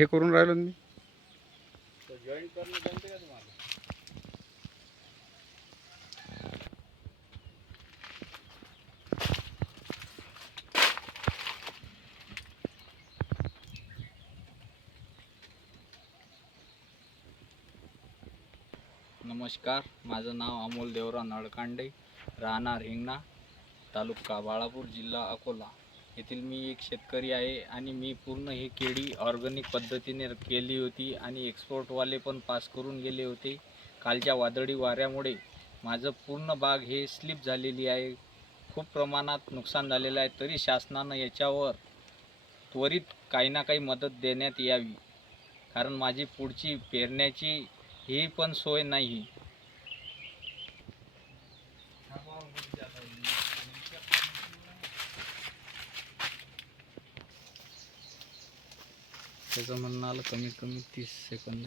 हे करून राहिलो मी. जॉईन करणं जमते का तुम्हाला? नमस्कार, माझं नाव अमोल देवराव नळकांडे, राहणार हिंगणा, तालुका बाळापूर, जिल्हा अकोला येथील मी एक शेतकरी आहे. आणि मी पूर्ण ही केळी ऑर्गॅनिक पद्धतीने केली होती आणि एक्सपोर्टवाले पण पास करून गेले होते. कालच्या वादळी वाऱ्यामुळे माझं पूर्ण बाग हे स्लिप झालेली आहे. खूप प्रमाणात नुकसान झालेलं आहे. तरी शासनानं याच्यावर त्वरित काही ना काही मदत देण्यात यावी, कारण माझी पुढची पेरण्याची ही पण सोय नाही. त्याचं म्हणणं आलं कमीत कमी 30 सेकंद.